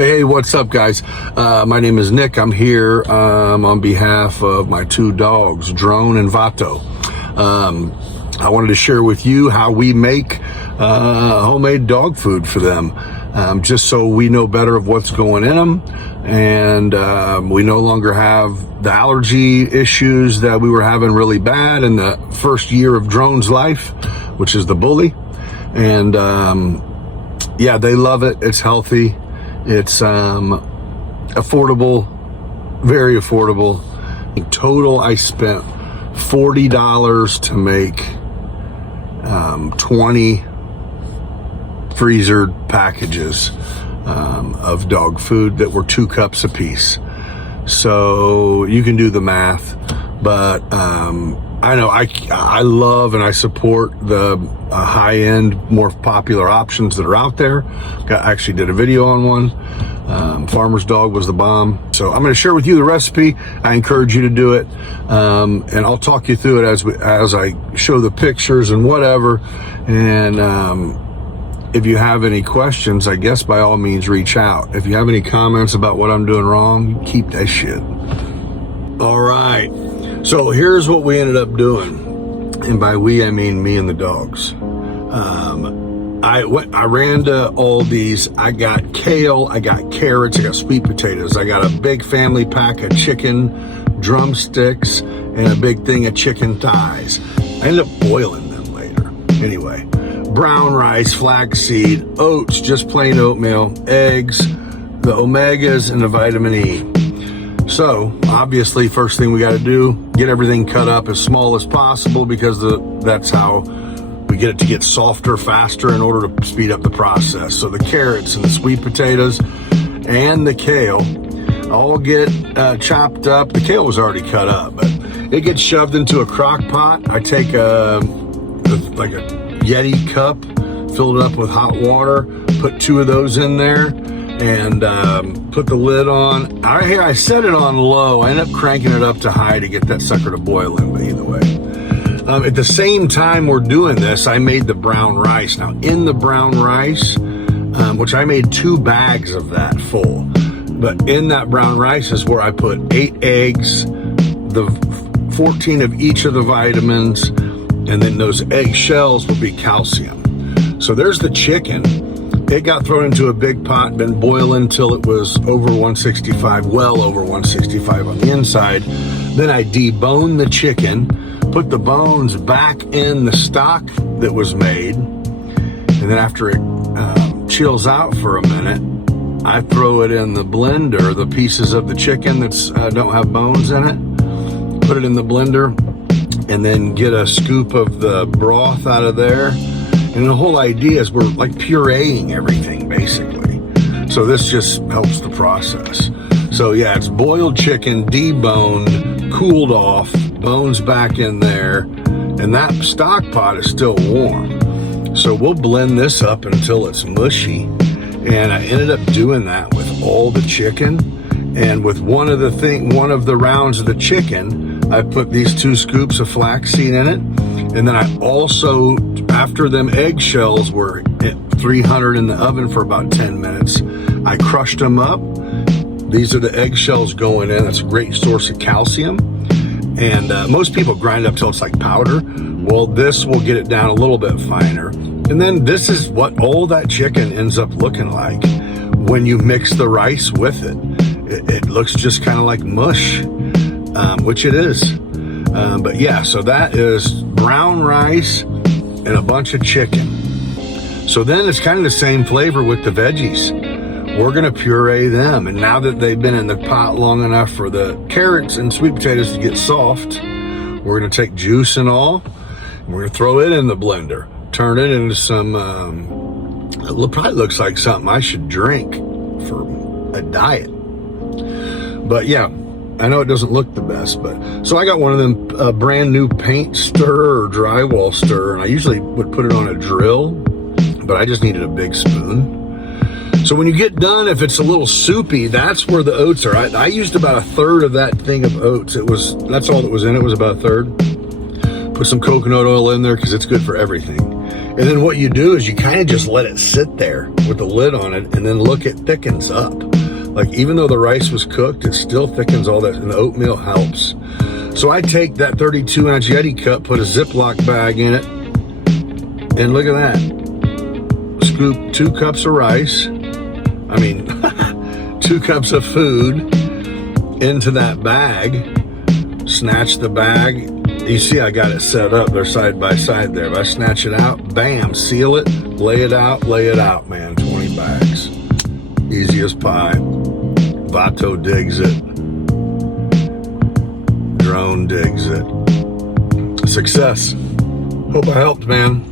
Hey, what's up, guys? My name is Nick. I'm here on behalf of my two dogs, Drone and Vato. I wanted to share with you how we make homemade dog food for them, just so we know better of what's going in them, and we no longer have the allergy issues that we were having really bad in the first year of Drone's life, which is the bully. And yeah, they love it. It's healthy. It's affordable, very affordable. In total, I spent $40 to make 20 freezered packages of dog food that were 2 cups a piece. So you can do the math, but I know I love and I support the high-end, more popular options that are out there. I actually did a video on one. Farmer's Dog was the bomb. So I'm going to share with you the recipe. I encourage you to do it, and I'll talk you through it as I show the pictures and whatever. And if you have any questions, I guess by all means reach out. If you have any comments about what I'm doing wrong, keep that shit. All right. So here's what we ended up doing, and by we I mean me and the dogs. I ran to Aldi's. I got kale, I got carrots, I got sweet potatoes. I got a big family pack of chicken drumsticks and a big thing of chicken thighs. I ended up boiling them later. Anyway, brown rice, flaxseed, oats, just plain oatmeal, eggs, the omegas, and the vitamin E. So obviously, first thing we got to do, get everything cut up as small as possible, because that's how we get it to get softer faster in order to speed up the process. So the carrots and the sweet potatoes and the kale all get chopped up. The kale was already cut up, but it gets shoved into a crock pot. I take like a Yeti cup, fill it up with hot water, put 2 of those in there, and put the lid on. I set it on low. I ended up cranking it up to high to get that sucker to boil in, but either way. At the same time we're doing this, I made the brown rice. Now, in the brown rice, which I made 2 bags of that full, but in that brown rice is where I put 8 eggs, the 14 of each of the vitamins, and then those egg shells will be calcium. So there's the chicken. It got thrown into a big pot, been boiling until it was over 165, well over 165 on the inside. Then I deboned the chicken, put the bones back in the stock that was made, and then after it chills out for a minute, I throw it in the blender, the pieces of the chicken that don't have bones in it, put it in the blender, and then get a scoop of the broth out of there. And the whole idea is we're like pureeing everything, basically. So this just helps the process. So yeah, it's boiled chicken, deboned, cooled off, bones back in there, and that stock pot is still warm. So we'll blend this up until it's mushy. And I ended up doing that with all the chicken. And with one of the rounds of the chicken, I put these 2 scoops of flaxseed in it. And then I also, after them eggshells were at 300 in the oven for about 10 minutes, I crushed them up. These are the eggshells going in. That's a great source of calcium. And most people grind it up till it's like powder. Well, this will get it down a little bit finer. And then this is what all that chicken ends up looking like when you mix the rice with it. It looks just kind of like mush, which it is. But yeah, so that is brown rice and a bunch of chicken. So then it's kind of the same flavor with the veggies. We're gonna puree them, and now that they've been in the pot long enough for the carrots and sweet potatoes to get soft, we're gonna take juice and all, and we're gonna throw it in the blender, turn it into some, it probably looks like something I should drink for a diet. But yeah, I know it doesn't look the best, but so I got one of them brand new paint stirrer or drywall stirrer, and I usually would put it on a drill, but I just needed a big spoon. So when you get done, if it's a little soupy, that's where the oats are. I used about 1/3 of that thing of oats. That's all that was in it, was about 1/3. Put some coconut oil in there because it's good for everything. And then what you do is you kind of just let it sit there with the lid on it, and then look, it thickens up. Like, even though the rice was cooked, it still thickens all that, and the oatmeal helps. So I take that 32-ounce Yeti cup, put a Ziploc bag in it, and look at that. Scoop 2 cups of rice, 2 cups of food into that bag, snatch the bag. You see I got it set up, they're side by side there. If I snatch it out, bam, seal it, lay it out, man, 20 bags. Easy as pie. Vato digs it. Drone digs it. Success. Hope I helped, man.